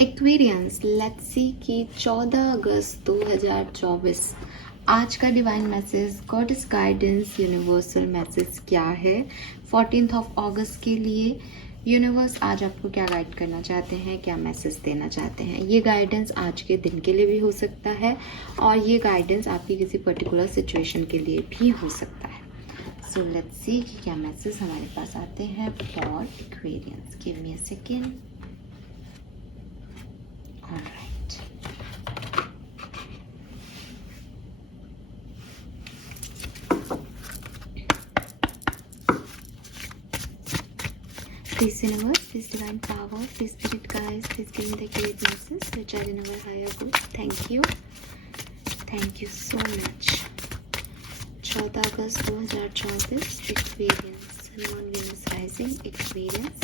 Aquarians, let's see कि 14 August 2024 आज का divine message, goddess guidance, universal message क्या है 14th ऑफ अगस्त के लिए। यूनिवर्स आज आपको क्या गाइड करना चाहते हैं, क्या मैसेज देना चाहते हैं। ये गाइडेंस आज के दिन के लिए भी हो सकता है और ये गाइडेंस आपकी किसी पर्टिकुलर सिचुएशन के लिए भी हो सकता है। सो लेट्स सी कि क्या मैसेज हमारे पास आते हैं for Aquarians. Give me a second. All right. Please universe, please divine power, please spirit guides, please give me the accurate messages which are in our higher good. Thank you. Thank you so much. 14 August 2024 Aquarians, sun moon Venus rising Aquarians,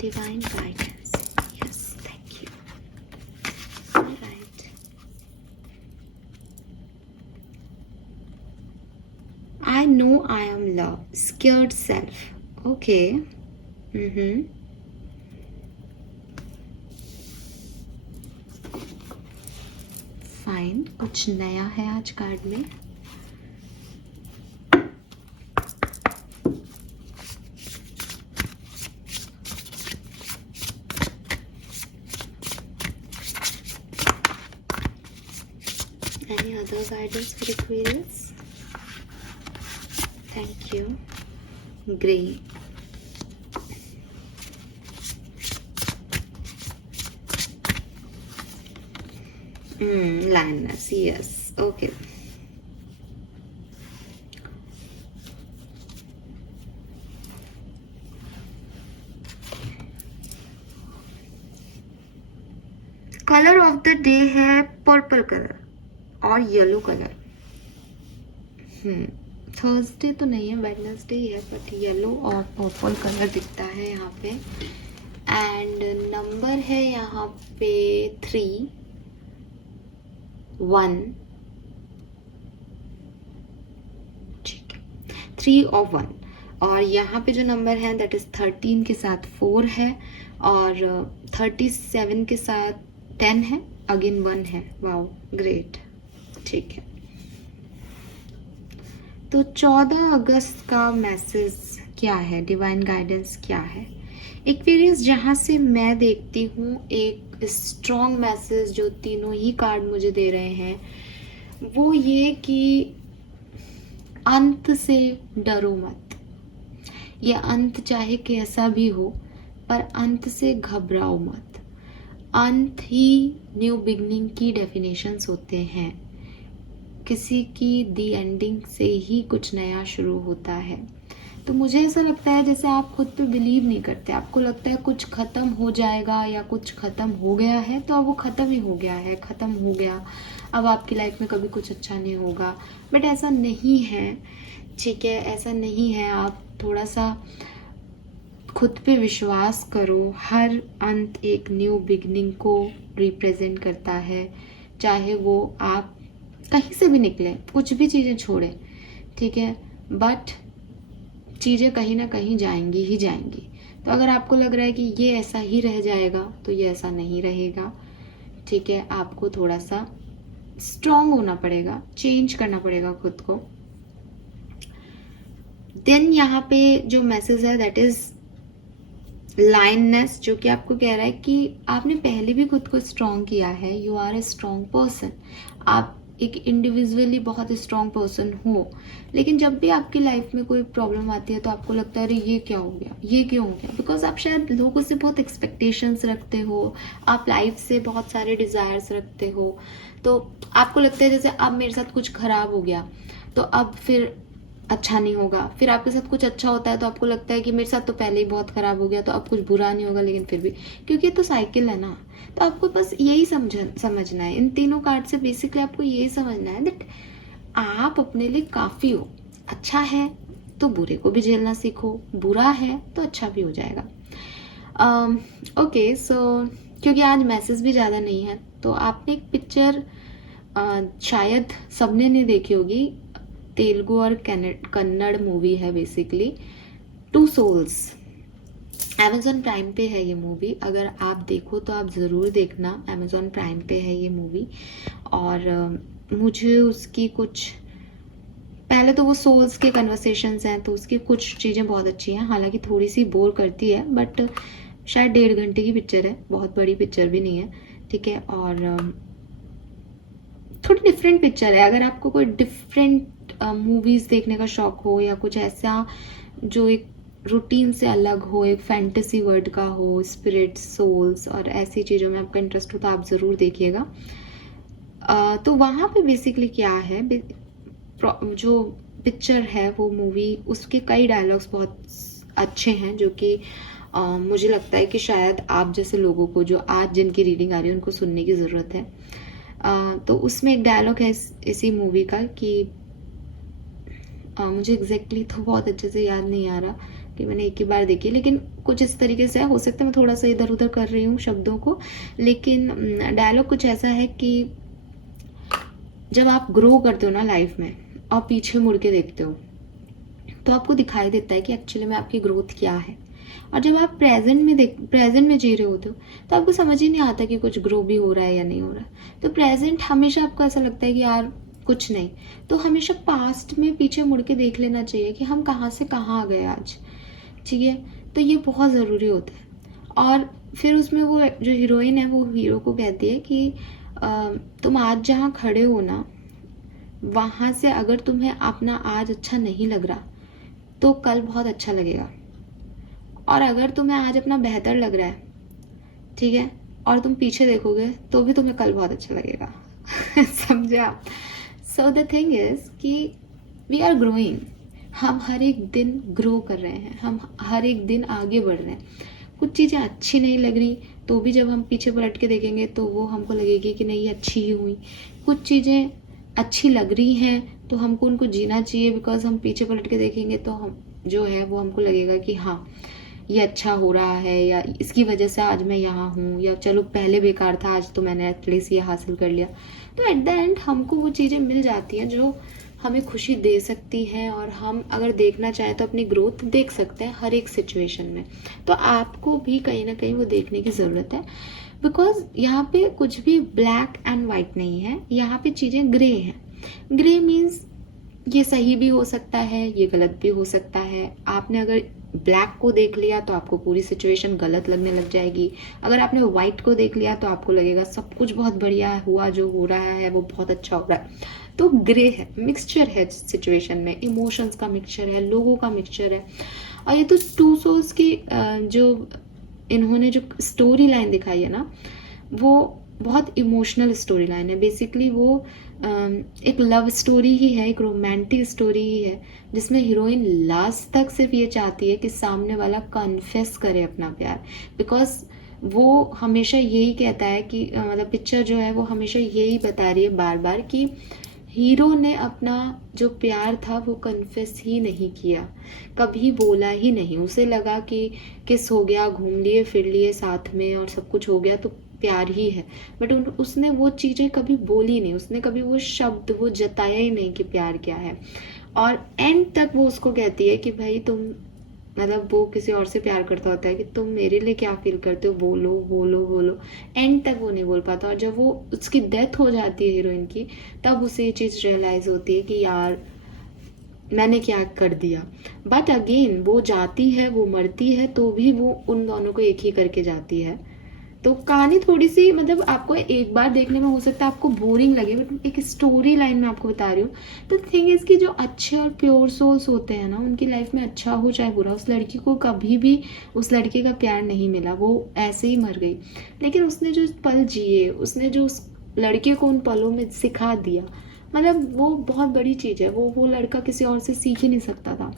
divine guidance. Yes, thank you. All right. I know I am love, scared self. Okay. Fine, कुछ नया है आज card में। Any other guidance for Aquarius? Thank you. Great. Lioness, yes. Okay. Colour of the day है purple colour और yellow colour. Thursday तो नहीं है, वेडनेसडे ही है, बट येलो और पर्पल कलर दिखता है यहाँ पे। एंड नंबर है यहाँ पे 3, 1, ठीक है, 3 और 1। और यहाँ पे जो नंबर है दैट इज 13 के साथ 4 है और 37 के साथ 10 है, अगेन 1 है। वाओ, ग्रेट, ठीक है। तो 14 अगस्त का मैसेज क्या है, डिवाइन गाइडेंस क्या है एक्वेरियस। जहाँ से मैं देखती हूँ एक स्ट्रॉन्ग मैसेज जो तीनों ही कार्ड मुझे दे रहे हैं वो ये कि अंत से डरो मत। ये अंत चाहे कैसा भी हो पर अंत से घबराओ मत। अंत ही न्यू बिगनिंग की डेफिनेशंस होते हैं। किसी की दी एंडिंग से ही कुछ नया शुरू होता है। तो मुझे ऐसा लगता है जैसे आप खुद पे बिलीव नहीं करते, आपको लगता है कुछ खत्म हो जाएगा या कुछ खत्म हो गया है, तो अब वो खत्म ही हो गया है, खत्म हो गया, अब आपकी लाइफ में कभी कुछ अच्छा नहीं होगा। बट ऐसा नहीं है, ठीक है, ऐसा नहीं है। आप थोड़ा सा खुद पे विश्वास करो। हर अंत एक न्यू बिगनिंग को रिप्रेजेंट करता है, चाहे वो आप कहीं से भी निकले, कुछ भी चीज़ें छोड़े, ठीक है, बट चीज़ें कहीं ना कहीं जाएंगी ही जाएंगी। तो अगर आपको लग रहा है कि ये ऐसा ही रह जाएगा तो ये ऐसा नहीं रहेगा, ठीक है। आपको थोड़ा सा स्ट्रांग होना पड़ेगा, चेंज करना पड़ेगा खुद को। देन यहाँ पे जो मैसेज है दैट इज लायननेस, जो कि आपको कह रहा है कि आपने पहले भी खुद को स्ट्रांग किया है। You are a strong person. आप एक इंडिविजुअली बहुत स्ट्रांग पर्सन हो, लेकिन जब भी आपकी लाइफ में कोई प्रॉब्लम आती है तो आपको लगता है अरे ये क्या हो गया, ये क्यों हो गया। बिकॉज आप शायद लोगों से बहुत एक्सपेक्टेशंस रखते हो, आप लाइफ से बहुत सारे डिजायर्स रखते हो। तो आपको लगता है जैसे अब मेरे साथ कुछ खराब हो गया तो अब फिर अच्छा नहीं होगा, फिर आपके साथ कुछ अच्छा होता है तो आपको लगता है कि मेरे साथ तो पहले ही बहुत खराब हो गया तो अब कुछ बुरा नहीं होगा, लेकिन फिर भी, क्योंकि ये तो साइकिल है ना। तो आपको बस यही समझना है, इन तीनों कार्ड से बेसिकली आपको यही समझना है दैट आप अपने लिए काफ़ी हो। अच्छा है तो बुरे को भी झेलना सीखो, बुरा है तो अच्छा भी हो जाएगा। ओके, सो क्योंकि आज मैसेज भी ज़्यादा नहीं है तो आपने एक पिक्चर शायद सबने नहीं देखी होगी, तेलुगु और कन्नड़ मूवी है basically, two souls. Amazon Prime पे है ये मूवी, अगर आप देखो तो आप ज़रूर देखना, अमेज़ॉन प्राइम पे है ये मूवी। और मुझे उसकी कुछ, पहले तो वो सोल्स के कन्वर्सेशंस हैं तो उसकी कुछ चीज़ें बहुत अच्छी हैं, हालांकि थोड़ी सी बोर करती है, बट शायद 1.5 घंटे की पिक्चर है, बहुत बड़ी पिक्चर भी नहीं है, ठीक है। और थोड़ी डिफरेंट पिक्चर है, अगर आपको कोई डिफरेंट मूवीज़ देखने का शौक हो, या कुछ ऐसा जो एक रूटीन से अलग हो, एक फैंटेसी वर्ल्ड का हो, स्पिरिट सोल्स और ऐसी चीज़ों में आपका इंटरेस्ट हो तो आप ज़रूर देखिएगा। तो वहाँ पे बेसिकली क्या है, जो पिक्चर है वो मूवी, उसके कई डायलॉग्स बहुत अच्छे हैं, जो कि मुझे लगता है कि शायद आप जैसे लोगों को, जो आज जिनकी रीडिंग आ रही है, उनको सुनने की ज़रूरत है। तो उसमें एक डायलॉग है इसी मूवी का कि मुझे एग्जैक्टली तो बहुत अच्छे से याद नहीं आ रहा कि मैंने एक ही बार देखी, लेकिन कुछ इस तरीके से है, हो सकता है मैं थोड़ा सा इधर उधर कर रही हूँ शब्दों को, लेकिन डायलॉग कुछ ऐसा है कि जब आप ग्रो करते हो ना लाइफ में और पीछे मुड़ के देखते हो तो आपको दिखाई देता है कि एक्चुअली में आपकी ग्रोथ क्या है। और जब आप प्रेजेंट में जी रहे होते हो तो आपको समझ ही नहीं आता कि कुछ ग्रो भी हो रहा है या नहीं हो रहा है। तो प्रेजेंट हमेशा आपको ऐसा लगता है कि यार कुछ नहीं, तो हमेशा पास्ट में पीछे मुड़ के देख लेना चाहिए कि हम कहाँ से कहाँ आ गए आज, ठीक है। तो ये बहुत ज़रूरी होता है। और फिर उसमें वो जो हीरोइन है वो हीरो को कहती है कि तुम आज जहाँ खड़े हो ना, वहाँ से अगर तुम्हें अपना आज अच्छा नहीं लग रहा तो कल बहुत अच्छा लगेगा, और अगर तुम्हें आज अपना बेहतर लग रहा है, ठीक है, और तुम पीछे देखोगे तो भी तुम्हें कल बहुत अच्छा लगेगा। समझे आप? सो द थिंग इज कि वी आर ग्रोइंग, हम हर एक दिन ग्रो कर रहे हैं, हम हर एक दिन आगे बढ़ रहे हैं। कुछ चीज़ें अच्छी नहीं लग रही तो भी जब हम पीछे पलट के देखेंगे तो वो हमको लगेगी कि नहीं, ये अच्छी ही हुई। कुछ चीज़ें अच्छी लग रही हैं तो हमको उनको जीना चाहिए, बिकॉज हम पीछे पलट के देखेंगे तो हम जो है वो हमको लगेगा कि हाँ ये अच्छा हो रहा है, या इसकी वजह से आज मैं यहाँ हूँ, या चलो पहले बेकार था आज तो मैंने एटलीस्ट ये हासिल कर लिया। तो एट द एंड हमको वो चीज़ें मिल जाती हैं जो हमें खुशी दे सकती हैं, और हम अगर देखना चाहें तो अपनी ग्रोथ देख सकते हैं हर एक सिचुएशन में। तो आपको भी कहीं ना कहीं वो देखने की ज़रूरत है, बिकॉज यहाँ पे कुछ भी ब्लैक एंड वाइट नहीं है, यहाँ पे चीज़ें ग्रे हैं। ग्रे मीन्स ये सही भी हो सकता है, ये गलत भी हो सकता है। आपने अगर ब्लैक को देख लिया तो आपको पूरी सिचुएशन गलत लगने लग जाएगी, अगर आपने व्हाइट को देख लिया तो आपको लगेगा सब कुछ बहुत बढ़िया हुआ, जो हो रहा है वो बहुत अच्छा हो रहा है। तो ग्रे है, मिक्सचर है सिचुएशन में, इमोशंस का मिक्सचर है, लोगों का मिक्सचर है। और ये तो टू सोल्स की जो इन्होंने जो स्टोरी लाइन दिखाई है ना, वो बहुत इमोशनल स्टोरी लाइन है। बेसिकली वो एक लव स्टोरी ही है, एक रोमांटिक स्टोरी ही है, जिसमें हीरोइन लास्ट तक सिर्फ ये चाहती है कि सामने वाला कन्फेस करे अपना प्यार। बिकॉज वो हमेशा यही कहता है कि मतलब पिक्चर जो है वो हमेशा यही बता रही है बार बार कि हीरो ने अपना जो प्यार था वो कन्फेस ही नहीं किया, कभी बोला ही नहीं। उसे लगा कि किस हो गया, घूम लिए फिर लिए साथ में और सब कुछ हो गया तो प्यार ही है, बट उसने वो चीज़ें कभी बोली नहीं, उसने कभी वो शब्द वो जताया ही नहीं कि प्यार क्या है। और एंड तक वो उसको कहती है कि भाई तुम, मतलब वो किसी और से प्यार करता होता है कि तुम मेरे लिए क्या फील करते हो, बोलो बोलो बोलो। एंड तक वो नहीं बोल पाता, और जब वो उसकी डेथ हो जाती है हीरोइन की, तब उसे ये चीज़ रियलाइज होती है कि यार मैंने क्या कर दिया। बट अगेन वो जाती है, वो मरती है, तो भी वो उन दोनों को एक ही करके जाती है। तो कहानी थोड़ी सी, मतलब आपको एक बार देखने में हो सकता है आपको बोरिंग लगे, बट एक स्टोरी लाइन में आपको बता रही हूँ। तो थिंग इज कि जो अच्छे और प्योर सोल्स होते हैं ना, उनकी लाइफ में अच्छा हो चाहे बुरा, उस लड़की को कभी भी उस लड़के का प्यार नहीं मिला, वो ऐसे ही मर गई। लेकिन उसने जो पल जिए, उसने जो उस लड़के को उन पलों में सिखा दिया, मतलब वो बहुत बड़ी चीज़ है। वो लड़का किसी और से सीख ही नहीं सकता था।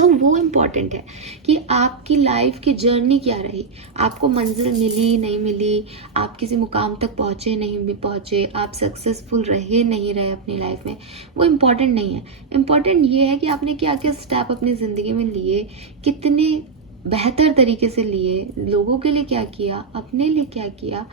वो इम्पॉर्टेंट है कि आपकी लाइफ की जर्नी क्या रही, आपको मंजिल मिली नहीं मिली, आप किसी मुकाम तक पहुँचे नहीं भी पहुँचे, आप सक्सेसफुल रहे नहीं रहे अपनी लाइफ में, वो इम्पॉर्टेंट नहीं है। इम्पॉर्टेंट ये है कि आपने क्या क्या स्टेप अपनी ज़िंदगी में लिए, कितने बेहतर तरीके से लिए, लोगों के लिए क्या किया, अपने लिए क्या किया।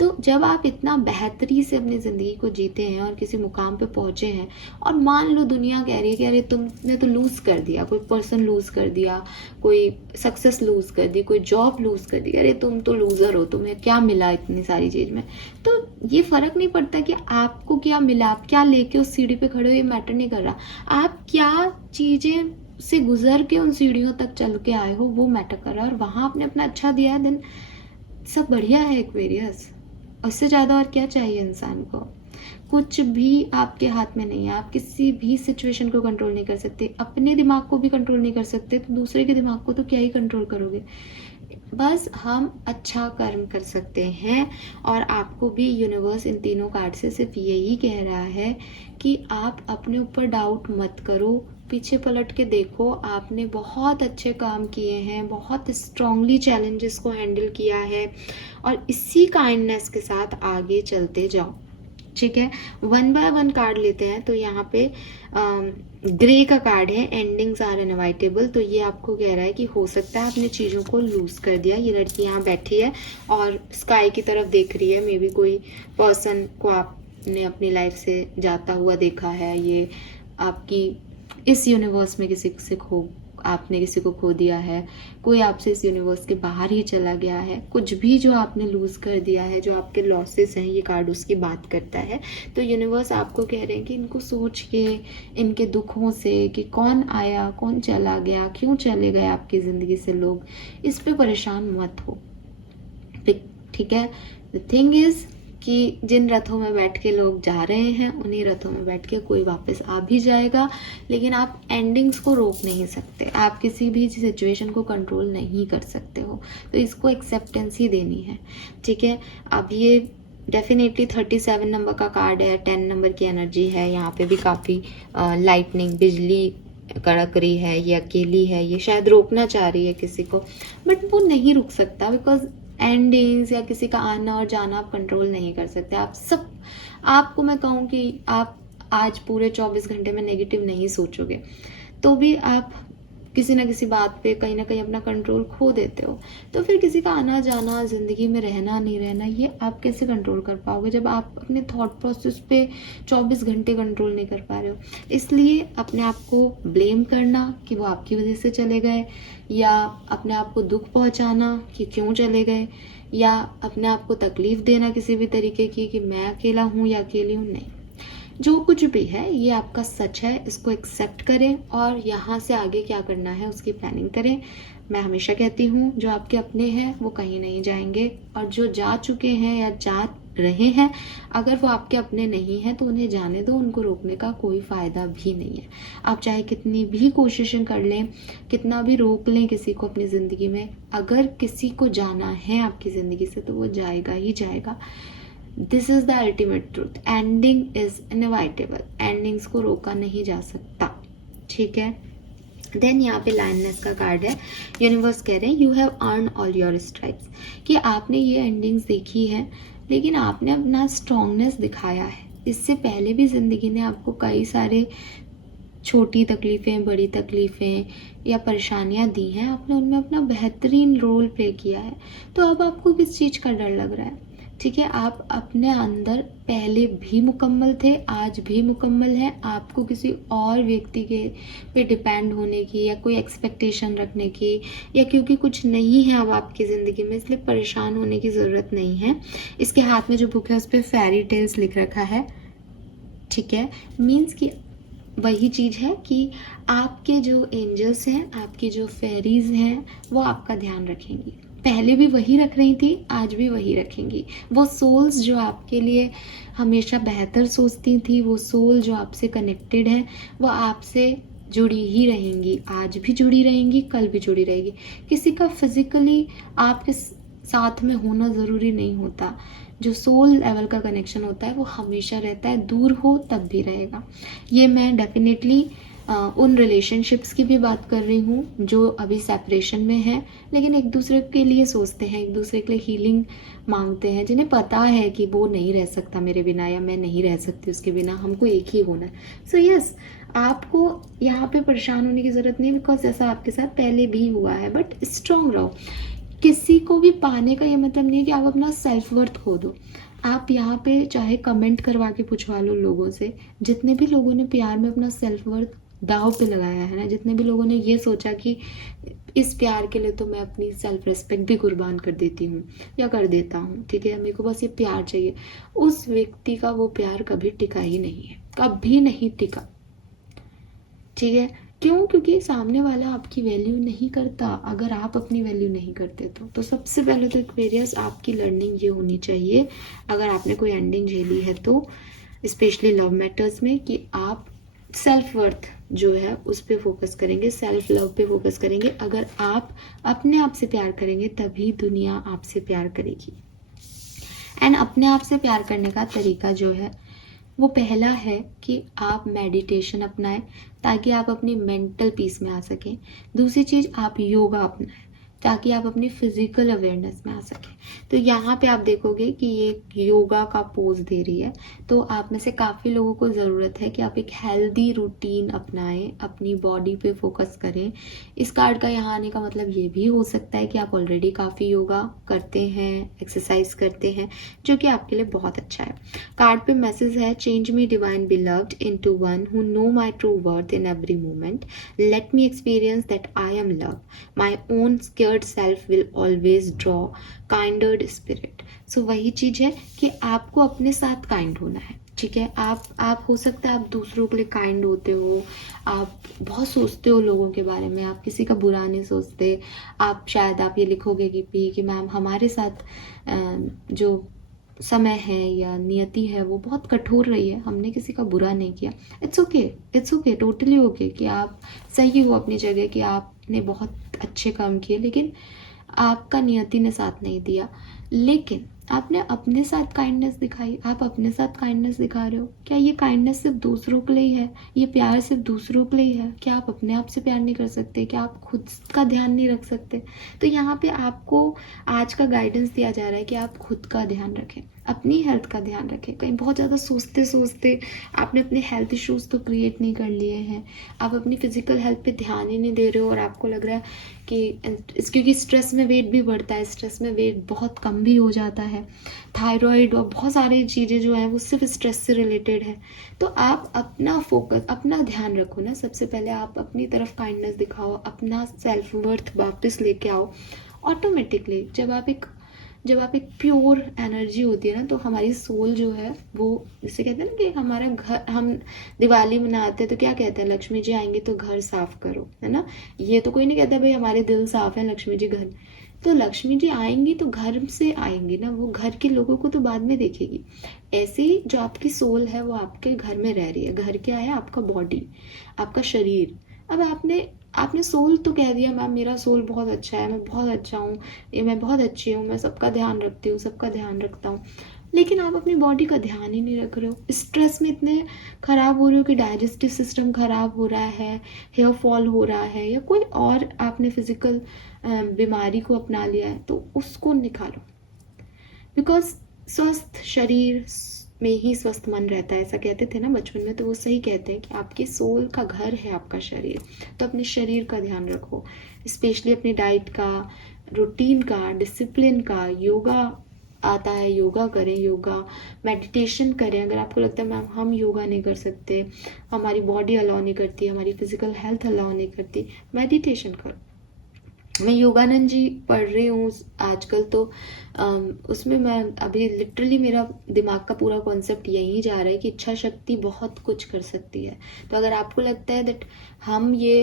तो जब आप इतना बेहतरी से अपनी ज़िंदगी को जीते हैं और किसी मुकाम पे पहुंचे हैं, और मान लो दुनिया कह रही है कि अरे तुमने तो लूज़ कर दिया, कोई पर्सन लूज़ कर दिया, कोई सक्सेस लूज़ कर दी, कोई जॉब लूज़ कर दी, अरे तुम तो लूज़र हो, तुम्हें क्या मिला इतनी सारी चीज़ में। तो ये फ़र्क नहीं पड़ता कि आपको क्या मिला, आप क्या लेके उस सीढ़ी पे खड़े हो, ये मैटर नहीं कर रहा। आप क्या चीज़ें से गुजर के उन सीढ़ियों तक चल के आए हो, वो मैटर कर रहा है। और वहाँ आपने अपना अच्छा दिया है, देन सब बढ़िया है एक्वेरियस। उससे ज़्यादा और क्या चाहिए इंसान को। कुछ भी आपके हाथ में नहीं है, आप किसी भी सिचुएशन को कंट्रोल नहीं कर सकते, अपने दिमाग को भी कंट्रोल नहीं कर सकते, तो दूसरे के दिमाग को तो क्या ही कंट्रोल करोगे। बस हम अच्छा कर्म कर सकते हैं। और आपको भी यूनिवर्स इन तीनों कार्ड से सिर्फ यही कह रहा है कि आप अपने ऊपर डाउट मत करो, पीछे पलट के देखो, आपने बहुत अच्छे काम किए हैं, बहुत स्ट्रांगली चैलेंजेस को हैंडल किया है, और इसी काइंडनेस के साथ आगे चलते जाओ। ठीक है, 1 बाय 1 कार्ड लेते हैं। तो यहाँ पे ग्रे का कार्ड है, एंडिंग्स आर इनएविटेबल। तो ये आपको कह रहा है कि हो सकता है आपने चीज़ों को लूज कर दिया। ये लड़की यहाँ बैठी है और स्काई की तरफ देख रही है, मे बी कोई पर्सन को आपने अपनी लाइफ से जाता हुआ देखा है, ये आपकी इस यूनिवर्स में आपने किसी को खो दिया है, कोई आपसे इस यूनिवर्स के बाहर ही चला गया है, कुछ भी जो आपने लूज कर दिया है, जो आपके लॉसेस हैं, ये कार्ड उसकी बात करता है। तो यूनिवर्स आपको कह रहे हैं कि इनको सोच के, इनके दुखों से कि कौन आया कौन चला गया, क्यों चले गए आपकी ज़िंदगी से लोग, इस पे परेशान मत हो। ठीक है, द थिंग इज कि जिन रथों में बैठ के लोग जा रहे हैं, उन्हीं रथों में बैठ के कोई वापस आ भी जाएगा, लेकिन आप एंडिंग्स को रोक नहीं सकते, आप किसी भी सिचुएशन को कंट्रोल नहीं कर सकते हो, तो इसको एक्सेप्टेंस ही देनी है। ठीक है, अब ये डेफिनेटली 37 नंबर का कार्ड है, 10 नंबर की एनर्जी है, यहाँ पे भी काफ़ी लाइटनिंग, बिजली कड़क रही है, ये अकेली है, ये शायद रोकना चाह रही है किसी को, बट वो नहीं रुक सकता, बिकॉज एंडिंग्स या किसी का आना और जाना आप कंट्रोल नहीं कर सकते। आपको मैं कहूँ कि आप आज पूरे 24 घंटे में नेगेटिव नहीं सोचोगे, तो भी आप किसी ना किसी बात पे कहीं ना कहीं अपना कंट्रोल खो देते हो। तो फिर किसी का आना जाना, ज़िंदगी में रहना नहीं रहना, ये आप कैसे कंट्रोल कर पाओगे जब आप अपने थॉट प्रोसेस पे 24 घंटे कंट्रोल नहीं कर पा रहे हो। इसलिए अपने आप को ब्लेम करना कि वो आपकी वजह से चले गए, या अपने आप को दुख पहुंचाना कि क्यों चले गए, या अपने आप को तकलीफ देना किसी भी तरीके की कि मैं अकेला हूँ या अकेली हूँ, नहीं। जो कुछ भी है ये आपका सच है, इसको एक्सेप्ट करें और यहाँ से आगे क्या करना है उसकी प्लानिंग करें। मैं हमेशा कहती हूँ जो आपके अपने हैं वो कहीं नहीं जाएंगे, और जो जा चुके हैं या जा रहे हैं, अगर वो आपके अपने नहीं हैं तो उन्हें जाने दो, उनको रोकने का कोई फ़ायदा भी नहीं है। आप चाहे कितनी भी कोशिशें कर लें, कितना भी रोक लें किसी को अपनी ज़िंदगी में, अगर किसी को जाना है आपकी ज़िंदगी से तो वो जाएगा ही जाएगा। This is the ultimate truth, ending is inevitable, endings को रोका नहीं जा सकता। ठीक है, देन यहाँ पे लायननेस का कार्ड है, यूनिवर्स कह रहे हैं you have earn all your stripes, कि आपने ये एंडिंग्स देखी है लेकिन आपने अपना स्ट्रॉन्गनेस दिखाया है। इससे पहले भी ज़िंदगी ने आपको कई सारे छोटी तकलीफ़ें, बड़ी तकलीफ़ें या परेशानियाँ दी हैं, आपने उनमें अपना बेहतरीन रोल प्ले किया है। तो अब आपको किस चीज़ का डर लग रहा है? ठीक है, आप अपने अंदर पहले भी मुकम्मल थे, आज भी मुकम्मल हैं। आपको किसी और व्यक्ति के पे डिपेंड होने की या कोई एक्सपेक्टेशन रखने की, या क्योंकि कुछ नहीं है अब आपकी ज़िंदगी में इसलिए परेशान होने की ज़रूरत नहीं है। इसके हाथ में जो बुक है उस पर फेरी टेल्स लिख रखा है। ठीक है, मीन्स कि वही चीज़ है कि आपके जो एंजल्स हैं, आपकी जो फेरीज हैं, वो आपका ध्यान रखेंगी। पहले भी वही रख रही थी, आज भी वही रखेंगी। वो सोल्स जो आपके लिए हमेशा बेहतर सोचती थी, वो सोल जो आपसे कनेक्टेड है, वो आपसे जुड़ी ही रहेंगी, आज भी जुड़ी रहेंगी, कल भी जुड़ी रहेगी। किसी का फिजिकली आपके साथ में होना ज़रूरी नहीं होता। जो सोल लेवल का कनेक्शन होता है वो हमेशा रहता है, दूर हो तब भी रहेगा। ये मैं डेफिनेटली उन रिलेशनशिप्स की भी बात कर रही हूँ जो अभी सेपरेशन में है, लेकिन एक दूसरे के लिए सोचते हैं, एक दूसरे के लिए हीलिंग मांगते हैं, जिन्हें पता है कि वो नहीं रह सकता मेरे बिना या मैं नहीं रह सकती उसके बिना, हमको एक ही होना है। सो यस, आपको यहाँ पे परेशान होने की ज़रूरत नहीं, बिकॉज ऐसा आपके साथ पहले भी हुआ है। बट स्ट्रांग रहो। किसी को भी पाने का ये मतलब नहीं है कि आप अपना सेल्फ वर्थ खो दो। आप यहाँ पे चाहे कमेंट करवा के पूछवा लो लोगों से, जितने भी लोगों ने प्यार में अपना सेल्फ वर्थ दांव पे लगाया है ना, जितने भी लोगों ने ये सोचा कि इस प्यार के लिए तो मैं अपनी सेल्फ रिस्पेक्ट भी कुर्बान कर देती हूँ या कर देता हूँ, ठीक है, मेरे को बस ये प्यार चाहिए, उस व्यक्ति का वो प्यार कभी टिका ही नहीं है, कभी नहीं टिका। ठीक है, क्यों? क्योंकि सामने वाला आपकी वैल्यू नहीं करता अगर आप अपनी वैल्यू नहीं करते तो सबसे पहले तो एक्वेरियस आपकी लर्निंग ये होनी चाहिए, अगर आपने कोई एंडिंग झेली है तो, स्पेशली लव मैटर्स में, कि आप सेल्फ वर्थ जो है उस पर फोकस करेंगे, सेल्फ लव पे फोकस करेंगे। अगर आप अपने आप से प्यार करेंगे तभी दुनिया आपसे प्यार करेगी। एंड अपने आप से प्यार करने का तरीका जो है वो पहला है कि आप मेडिटेशन अपनाएं ताकि आप अपनी मेंटल पीस में आ सकें। दूसरी चीज़, आप योगा अपनाएं ताकि आप अपनी फिजिकल अवेयरनेस में आ सकें। तो यहाँ पे आप देखोगे कि ये योगा का पोज दे रही है, तो आप में से काफ़ी लोगों को ज़रूरत है कि आप एक हेल्दी रूटीन अपनाएं, अपनी बॉडी पे फोकस करें। इस कार्ड का यहाँ आने का मतलब ये भी हो सकता है कि आप ऑलरेडी काफ़ी योगा करते हैं, एक्सरसाइज करते हैं, जो कि आपके लिए बहुत अच्छा है। कार्ड पे मैसेज है, change me divine beloved into one who know my true worth in every moment, let me experience that I am love, my own scared self will always draw kindred spirit. So वही चीज़ है कि आपको अपने साथ kind होना है, ठीक है। आप हो सकता है आप दूसरों के लिए काइंड होते हो, आप बहुत सोचते हो लोगों के बारे में, आप किसी का बुरा नहीं सोचते। आप शायद आप ये लिखोगे कि मैम हमारे साथ जो समय है या नियति है वो बहुत कठोर रही है, हमने किसी का बुरा नहीं किया। It's okay, it's okay, totally okay कि आप सही हो अपनी जगह, कि आपने बहुत अच्छे काम किए, लेकिन आपका नियति ने साथ नहीं दिया। लेकिन आपने अपने साथ काइंडनेस दिखाई, आप अपने साथ काइंडनेस दिखा रहे हो। क्या ये काइंडनेस सिर्फ दूसरों के लिए ही है? ये प्यार सिर्फ दूसरों के लिए ही है? क्या आप अपने आप से प्यार नहीं कर सकते? क्या आप खुद का ध्यान नहीं रख सकते? तो यहाँ पे आपको आज का गाइडेंस दिया जा रहा है कि आप खुद का ध्यान रखें, अपनी हेल्थ का ध्यान रखें। कहीं बहुत ज़्यादा सोचते सोचते आपने अपने हेल्थ इश्यूज़ तो क्रिएट नहीं कर लिए हैं, आप अपनी फिजिकल हेल्थ पे ध्यान ही नहीं दे रहे हो, और आपको लग रहा है कि क्योंकि स्ट्रेस में वेट भी बढ़ता है, स्ट्रेस में वेट बहुत कम भी हो जाता है, थायराइड और बहुत सारी चीज़ें जो हैं वो सिर्फ स्ट्रेस से रिलेटेड है। तो आप अपना फोकस, अपना ध्यान रखो ना। सबसे पहले आप अपनी तरफ काइंडनेस दिखाओ, अपना सेल्फ वर्थ वापस लेके आओ। ऑटोमेटिकली जब आप एक प्योर एनर्जी होती है ना, तो हमारी सोल जो है वो, जिसे कहते हैं ना कि हमारा घर, हम दिवाली मनाते हैं तो क्या कहते हैं, लक्ष्मी जी आएंगी तो घर साफ करो, है ना। ये तो कोई नहीं कहता भाई हमारे दिल साफ है, लक्ष्मी जी घर, तो लक्ष्मी जी आएंगी तो घर से आएंगी ना, वो घर के लोगों को तो बाद में देखेगी। ऐसे ही जो आपकी सोल है वो आपके घर में रह रही है। घर क्या है? आपका बॉडी, आपका शरीर। अब आपने सोल तो कह दिया मैम मेरा सोल बहुत अच्छा है, मैं बहुत अच्छा हूँ, ये मैं बहुत अच्छी हूँ, मैं सबका ध्यान रखती हूँ, सबका ध्यान रखता हूँ, लेकिन आप अपनी बॉडी का ध्यान ही नहीं रख रहे हो। स्ट्रेस में इतने खराब हो रहे हो कि डाइजेस्टिव सिस्टम खराब हो रहा है, हेयर फॉल हो रहा है, या कोई और आपने फिजिकल बीमारी को अपना लिया है, तो उसको निकालो। बिकॉज स्वस्थ शरीर में ही स्वस्थ मन रहता है, ऐसा कहते थे ना बचपन में, तो वो सही कहते हैं कि आपके सोल का घर है आपका शरीर। तो अपने शरीर का ध्यान रखो, स्पेशली अपनी डाइट का, रूटीन का, डिसिप्लिन का। योगा आता है, योगा करें, योगा मेडिटेशन करें। अगर आपको लगता है मैम हम योगा नहीं कर सकते, हमारी बॉडी अलाउ नहीं करती, हमारी फिजिकल हेल्थ अलाउ नहीं करती, मेडिटेशन करो। मैं योगानंद जी पढ़ रही हूँ आजकल, तो उसमें मैं अभी लिटरली मेरा दिमाग का पूरा कॉन्सेप्ट यही जा रहा है कि इच्छा शक्ति बहुत कुछ कर सकती है। तो अगर आपको लगता है दैट हम ये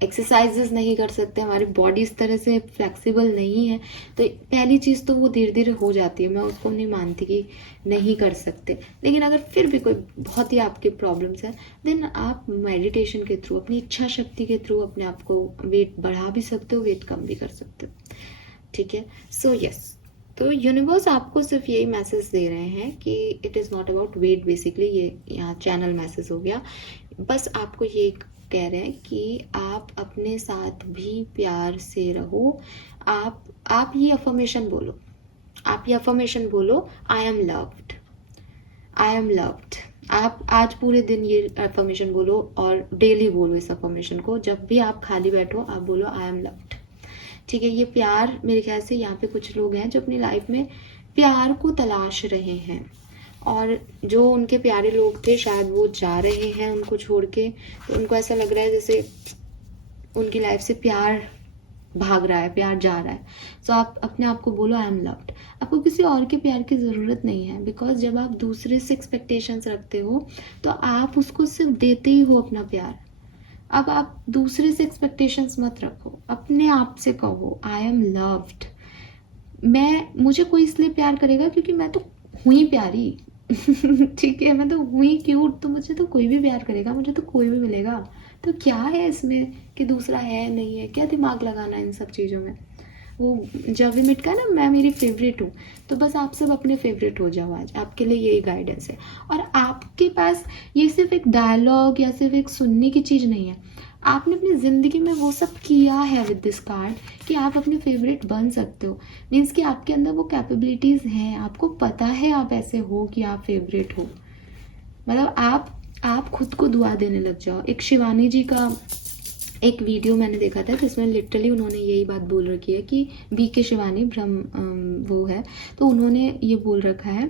एक्सरसाइजेस नहीं कर सकते, हमारी बॉडी इस तरह से फ्लेक्सिबल नहीं है, तो पहली चीज़ तो वो धीरे धीरे हो जाती है। मैं उसको नहीं मानती कि नहीं कर सकते, लेकिन अगर फिर भी कोई बहुत ही आपके प्रॉब्लम्स हैं, देन आप मेडिटेशन के थ्रू, अपनी इच्छा शक्ति के थ्रू अपने आप को वेट बढ़ा भी सकते हो, वेट कम भी कर सकते हो, ठीक है। सो यस, तो यूनिवर्स आपको सिर्फ यही मैसेज दे रहे हैं कि it is not about wait basically. ये यहाँ चैनल मैसेज हो गया, बस आपको ये कह रहे हैं कि आप अपने साथ भी प्यार से रहो। आप ये अफर्मेशन बोलो, आप ये अफर्मेशन बोलो, I am loved, I am loved. आप आज पूरे दिन ये अफर्मेशन बोलो और डेली बोलो इस अफर्मेशन को। जब भी आप खाली बैठो आप बोलो आई एम लव्ड। ठीक है, ये प्यार, मेरे ख्याल से यहाँ पे कुछ लोग हैं जो अपनी लाइफ में प्यार को तलाश रहे हैं, और जो उनके प्यारे लोग थे शायद वो जा रहे हैं उनको छोड़ के, तो उनको ऐसा लग रहा है जैसे उनकी लाइफ से प्यार भाग रहा है, प्यार जा रहा है। सो आप अपने आप को बोलो आई एम लव्ड। आपको किसी और के प्यार की ज़रूरत नहीं है, बिकॉज जब आप दूसरे से एक्सपेक्टेशंस रखते हो तो आप उसको सिर्फ देते ही हो अपना प्यार। अब आप दूसरे से एक्सपेक्टेशंस मत रखो, अपने आप से कहो आई एम लव्ड। मुझे कोई इसलिए प्यार करेगा क्योंकि मैं तो हूँ ही प्यारी ठीक है, मैं तो हूँ ही क्यूट, तो मुझे तो कोई भी प्यार करेगा, मुझे तो कोई भी मिलेगा। तो क्या है इसमें कि दूसरा है नहीं है, क्या दिमाग लगाना इन सब चीज़ों में। वो जब मिट का ना, मैं मेरी फेवरेट हूँ, तो बस आप सब अपने फेवरेट हो जाओ। आज आपके लिए यही गाइडेंस है। और आपके पास ये सिर्फ एक डायलॉग या सिर्फ एक सुनने की चीज़ नहीं है, आपने अपनी ज़िंदगी में वो सब किया है विद दिस कार्ड कि आप अपने फेवरेट बन सकते हो। मीन्स कि आपके अंदर वो कैपेबिलिटीज़ हैं, आपको पता है आप ऐसे हो कि आप फेवरेट हो। मतलब आप खुद को दुआ देने लग जाओ। एक शिवानी जी का एक वीडियो मैंने देखा था जिसमें लिटरली उन्होंने यही बात बोल रखी है कि BK शिवानी ब्रह्म वो है, तो उन्होंने ये बोल रखा है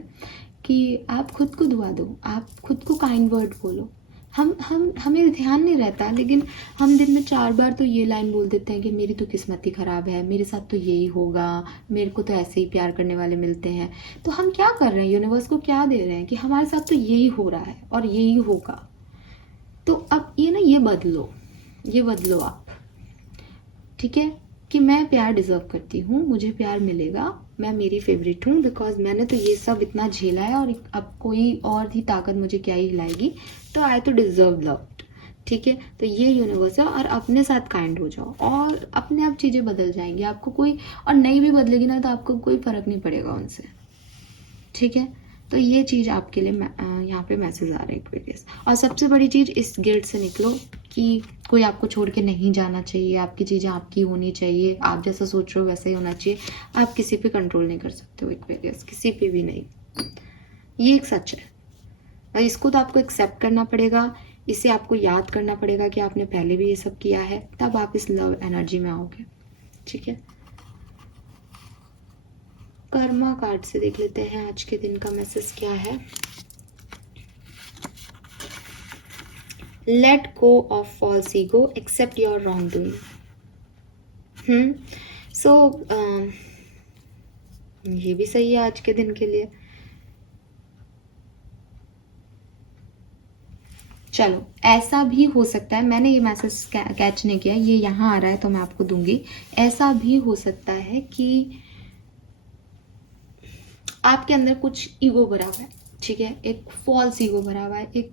कि आप खुद को दुआ दो, आप खुद को काइंड वर्ड बोलो। हमें ध्यान नहीं रहता, लेकिन हम दिन में 4 बार तो ये लाइन बोल देते हैं कि मेरी तो किस्मत ही ख़राब है, मेरे साथ तो यही होगा, मेरे को तो ऐसे ही प्यार करने वाले मिलते हैं। तो हम क्या कर रहे हैं, यूनिवर्स को क्या दे रहे हैं कि हमारे साथ तो यही हो रहा है और यही होगा। तो अब ये बदलो आप। ठीक है, कि मैं प्यार डिज़र्व करती हूँ, मुझे प्यार मिलेगा, मैं मेरी फेवरेट हूँ, बिकॉज मैंने तो ये सब इतना झेला है और अब कोई और ही ताकत मुझे क्या ही हिलाएगी, तो आई तो डिज़र्व लव्ड। ठीक है, तो ये यूनिवर्स है। और अपने साथ काइंड हो जाओ और अपने आप चीज़ें बदल जाएंगी। आपको कोई और नहीं भी बदलेगी ना तो आपको कोई फ़र्क नहीं पड़ेगा उनसे। ठीक है, तो ये चीज़ आपके लिए यहाँ पे मैसेज आ रहा है एक्वेरियस। और सबसे बड़ी चीज़, इस गिल्ट से निकलो कि कोई आपको छोड़ के नहीं जाना चाहिए, आपकी चीज़ें आपकी होनी चाहिए, आप जैसा सोच रहे हो वैसा ही होना चाहिए। आप किसी पे कंट्रोल नहीं कर सकते हो एक्वेरियस, किसी पे भी नहीं। ये एक सच है और इसको तो आपको एक्सेप्ट करना पड़ेगा, इसे आपको याद करना पड़ेगा कि आपने पहले भी ये सब किया है, तब आप इस लव एनर्जी में आओगे। ठीक है, कर्मा कार्ड से देख लेते हैं आज के दिन का मैसेज क्या है। Let go of false ego, accept your wrong doing. So ये भी सही है आज के दिन के लिए। चलो, ऐसा भी हो सकता है, मैंने ये मैसेज कैच नहीं किया, ये यहाँ आ रहा है तो मैं आपको दूंगी। ऐसा भी हो सकता है कि आपके अंदर कुछ ईगो भरा हुआ है। ठीक है, एक फॉल्स ईगो भरा हुआ है, एक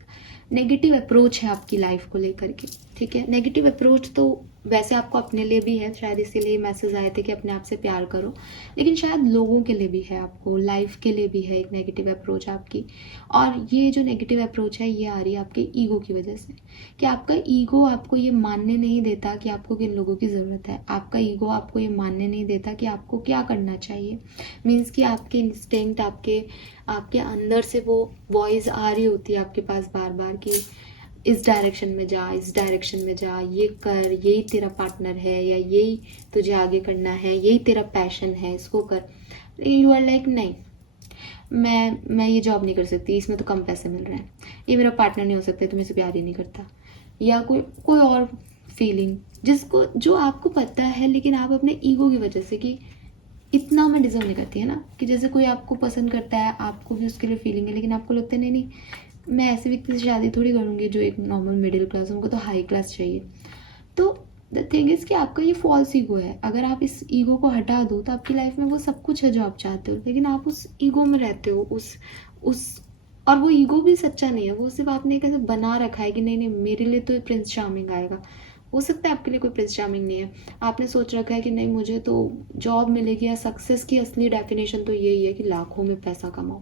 नेगेटिव अप्रोच है आपकी लाइफ को लेकर के। ठीक है, नेगेटिव अप्रोच तो वैसे आपको अपने लिए भी है, शायद इसीलिए मैसेज आए थे कि अपने आप से प्यार करो, लेकिन शायद लोगों के लिए भी है, आपको लाइफ के लिए भी है एक नेगेटिव अप्रोच आपकी। और ये जो नेगेटिव अप्रोच है ये आ रही है आपके ईगो की वजह से, कि आपका ईगो आपको ये मानने नहीं देता कि आपको किन लोगों की ज़रूरत है। आपका ईगो आपको ये मानने नहीं देता कि आपको क्या करना चाहिए। मीन्स कि आपके इंस्टिंक्ट, आपके अंदर से वो वॉइस आ रही होती है आपके पास बार बार कि इस डायरेक्शन में जा, इस डायरेक्शन में जा, ये कर, यही तेरा पार्टनर है, या यही तुझे आगे करना है, यही तेरा पैशन है, इसको कर। यू आर लाइक नहीं, मैं ये जॉब नहीं कर सकती, इसमें तो कम पैसे मिल रहे हैं, ये मेरा पार्टनर नहीं हो सकता, तो मुझसे प्यार ही नहीं करता, या कोई और फीलिंग जो आपको पता है, लेकिन आप अपने ईगो की वजह से कि इतना मैं डिजर्व नहीं करती है ना, कि जैसे कोई आपको पसंद करता है, आपको भी उसके लिए फीलिंग है, लेकिन आपको लगता है नहीं नहीं, मैं ऐसे व्यक्ति से शादी थोड़ी करूँगी जो एक नॉर्मल मिडिल क्लास, उनको तो हाई क्लास चाहिए। तो द थिंग इज़ कि आपका ये फॉल्स ईगो है। अगर आप इस ईगो को हटा दो तो आपकी लाइफ में वो सब कुछ है जो आप चाहते हो, लेकिन आप उस ईगो में रहते हो, उस और वो ईगो भी सच्चा नहीं है, वो सिर्फ आपने कैसे बना रखा है कि नहीं नहीं मेरे लिए तो प्रिंस चार्मिंग आएगा। हो सकता है आपके लिए कोई प्रिंस चार्मिंग नहीं है, आपने सोच रखा है कि नहीं मुझे तो जॉब मिलेगी, या सक्सेस की असली डेफिनेशन तो यही है कि लाखों में पैसा कमाओ।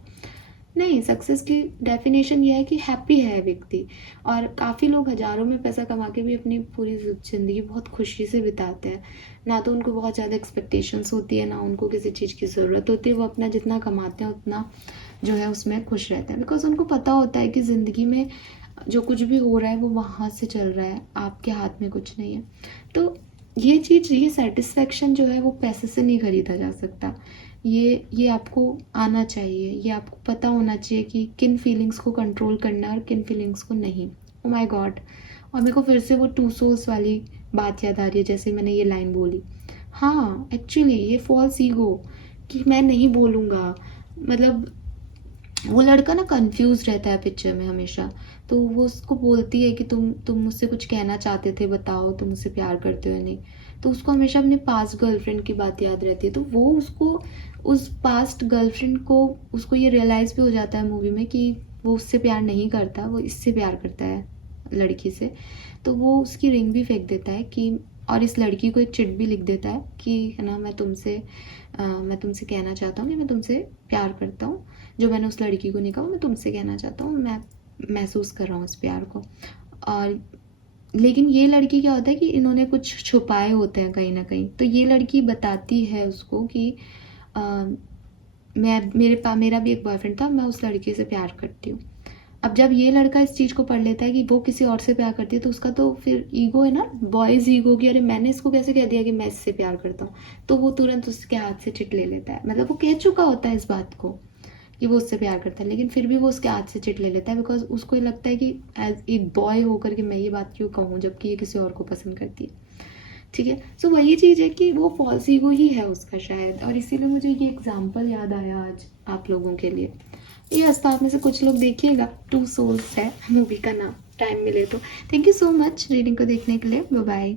नहीं, सक्सेस की डेफिनेशन ये है कि हैप्पी है व्यक्ति। और काफ़ी लोग हज़ारों में पैसा कमा के भी अपनी पूरी ज़िंदगी बहुत खुशी से बिताते हैं। ना तो उनको बहुत ज़्यादा एक्सपेक्टेशंस होती है, ना उनको किसी चीज़ की ज़रूरत होती है। वो अपना जितना कमाते हैं उतना जो है उसमें खुश रहते हैं, बिकॉज़ उनको पता होता है कि ज़िंदगी में जो कुछ भी हो रहा है वो वहाँ से चल रहा है, आपके हाथ में कुछ नहीं है। तो ये चीज़, ये सैटिस्फैक्शन जो है वो पैसे से नहीं खरीदा जा सकता। ये आपको आना चाहिए, ये आपको पता होना चाहिए कि किन फीलिंग्स को कंट्रोल करना है और किन फीलिंग्स को नहीं। Oh my God! और मेरे को फिर से वो टू सोल्स वाली बात याद आ रही है, जैसे मैंने ये लाइन बोली। हाँ, एक्चुअली ये फॉल्स ईगो कि मैं नहीं बोलूँगा, मतलब वो लड़का ना कंफ्यूज रहता है पिक्चर में हमेशा। तो वो उसको बोलती है कि तुम मुझसे कुछ कहना चाहते थे, बताओ तुम मुझसे प्यार करते हो या नहीं। तो उसको हमेशा अपने पास्ट गर्लफ्रेंड की बात याद रहती है, तो वो उसको उस पास्ट गर्लफ्रेंड को उसको ये रियलाइज़ भी हो जाता है मूवी में कि वो उससे प्यार नहीं करता, वो इससे प्यार करता है, लड़की से। तो वो उसकी रिंग भी फेंक देता है कि, और इस लड़की को एक चिट भी लिख देता है कि है ना, मैं तुमसे कहना चाहता हूँ कि मैं तुमसे प्यार करता हूँ। जो मैंने उस लड़की को नहीं कहा मैं तुमसे कहना चाहता हूँ, मैं महसूस कर रहा हूँ उस प्यार को। और लेकिन ये लड़की, क्या होता है कि इन्होंने कुछ छुपाए होते हैं कहीं ना कहीं, तो ये लड़की बताती है उसको कि अ, मेरा भी एक बॉयफ्रेंड था, मैं उस लड़की से प्यार करती हूँ। अब जब ये लड़का इस चीज़ को पढ़ लेता है कि वो किसी और से प्यार करती है, तो उसका तो फिर ईगो है ना, बॉयज़ ईगो कि अरे मैंने इसको कैसे कह दिया कि मैं इससे प्यार करता हूँ। तो वो तुरंत उसके हाथ से चिट ले लेता है, मतलब वो कह चुका होता है इस बात को कि वो उससे प्यार करता है, लेकिन फिर भी वो उसके हाथ से चिट ले लेता है, बिकॉज उसको ये लगता है कि एज एक बॉय होकर के मैं ये बात क्यों कहूँ जबकि ये किसी और को पसंद करती है। ठीक है, सो वही चीज़ है कि वो फॉल्स ईगो ही है उसका शायद, और इसीलिए मुझे ये एग्जाम्पल याद आया आज आप लोगों के लिए। ये आप में से कुछ लोग देखिएगा, टू सोल्स है मूवी का नाम, टाइम मिले तो। Thank you so much reading को देखने के लिए, बाय बाय।